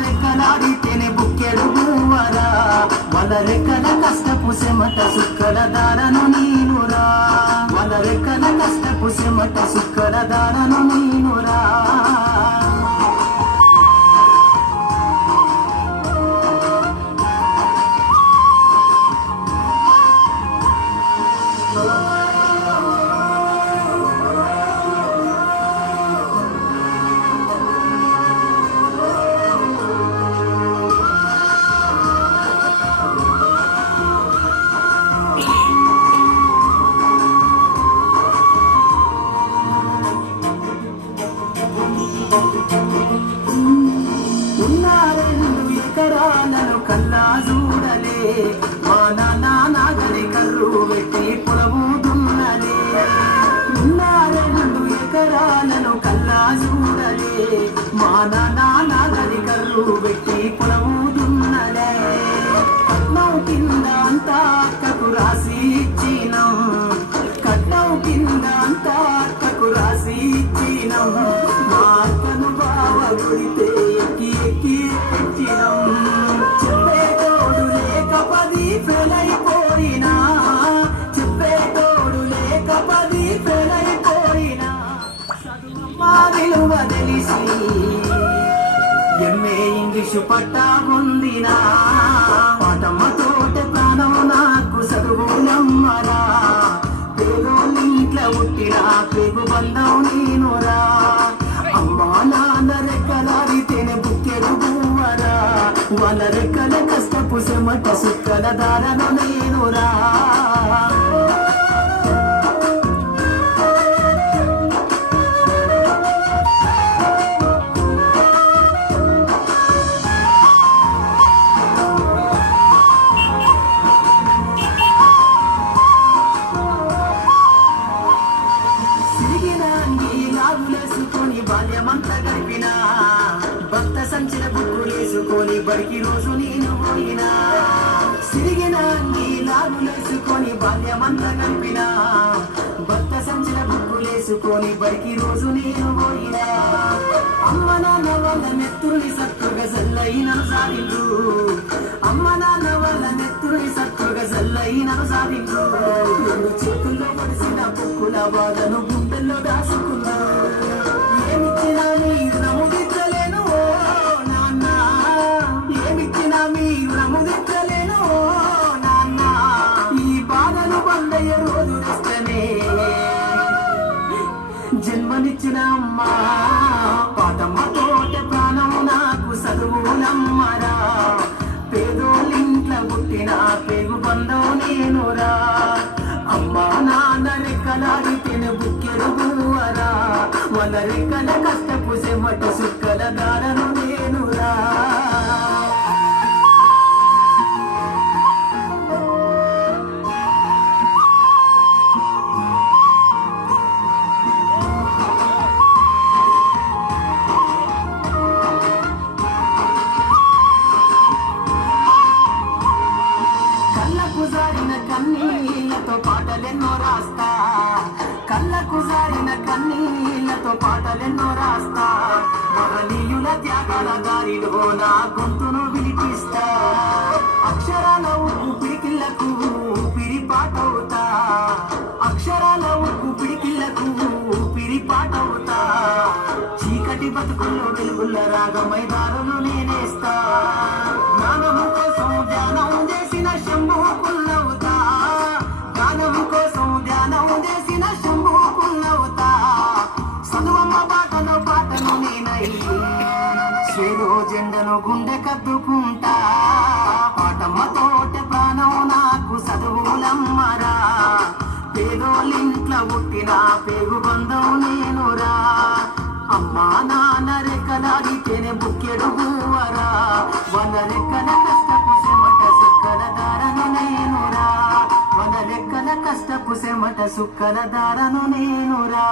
రెక్కలాడితేనే బుక్కెడు గువ్వరా వాళ్ళ రెక్కల కష్టపు సెమట సుక్కల దారను నీనురా వాళ్ళ రెక్కల కష్టపు సెమట సుక్కల దారను నీనురా ఎకరాలను కల్లా చూడలే మా నాగలి కర్రు పెట్టి పొలము దున్నలే రెండు ఎకరాలను కల్లా చూడలే మా నాగలి కర్రు పెట్టి పొలము దున్నలే కట్నం కింద అంతా అక్కకు రాసి ఇచ్చినం కట్నం కింద అంతా అక్కకు రాసి ఇచ్చినం మా అక్కను బావ కొడితే ఎక్కి ఎక్కి ఎక్కినం చెప్పేటోడు లేక పది ఫెలైపోయినా చెప్పేటోడు లేక పది ఫెలైపోయినా చదువమ్మా విలువ తెలిసి ఎంఏ ఇంగ్లీషు పట్టా పొందినా పాటమ్మతోటే ప్రాణం నాకు చదువులమ్మరా పేదోళ్ళింట్ల పుట్టినా పేగు బంధం నేనురా అమ్మా నాన్న రెక్కలాడితేనే బుక్కెడు గువ్వరా వాళ్ళ రెక్కల కష్టపు సెమట సుక్కల దారను నేనురా బాల్యమంతా గడిపినా భక్త సంచిన బుక్కులేసుకొని బడికి రోజు నేను పోయినా సిరిగిన లాగులేసుకొని బాల్యమంతా గడిపినా భక్త సంచిన బుక్కులేసుకొని బడికి రోజు నేను పోయినా అమ్మ నాన్న వాళ్ళ నెత్తుని సత్తుగా జల్లైనను సాగిండ్రు అమ్మ నాన్న వాళ్ళ నెత్తుని సత్తుగా జల్లైనను సాగిండ్రు చేతుల్లో పడిసిన బుక్కుల బాధను గుండెల్లో దాచుకున్నారు ఏమిచ్చినా మీరు నమ్ముదిద్దలేను నాన్న ఏమిచ్చినా మీరు నమ్ముదిద్దలేను నాన్న ఈ బాధను బందయ్య రోజు తెస్తేనే జన్మనిచ్చిన అమ్మ పాటమ్మతోటే ప్రాణం నాకు చదువులమ్మరా పేదోళ్ళింట్ల పుట్టిన పేగు బంధం నేనురా అమ్మా నాన్న రెక్కలాడితేనే బుక్కెడు గువ్వరా వాళ్ళ రెక్కల కష్టపు సెమట సుక్కల దారను నేనురా కళ్ళకు జారిన కన్నీళ్లతో పాటలెన్నో రాస్తా కళ్ళకు జారిన కన్నీళ్లతో పాటలెన్నో రాస్తా మహనీయుల త్యాగాల దారిలో నా గొంతును వినిపిస్తా అక్షరాల ఉప్పు పిడికిళ్లకు ఊపిరి పాటవుతా అక్షరాల ఉప్పు పిడికిళ్లకు ఊపిరి పాటవుతా చీకటి బతుకుల్లో వెలుగుల రాగమై దారులు నేనేస్తా జ్ఞానము కోసం ధ్యానం చేసిన శంభుకుల్లవుతా జ్ఞానము కోసం ధ్యానం చేసిన శంభుకుల్లవుతా చదువమ్మ పాటను నేనై చేదో జెండను గుండె కద్దుకుంటా పాటమ్మతోటే ప్రాణం నాకు చదువులమ్మరా పేదోళ్ళింట్ల పుట్టిన పేగు బంధం నేనురా అమ్మా నాన్న రెక్కలాడితేనే బుక్కెడు గువ్వరా వాళ్ళ రెక్కల కష్టపు సెమట సుక్కల దారను నేనురా వాళ్ళ రెక్కల కష్టపు సెమట సుక్కల దారను నేనురా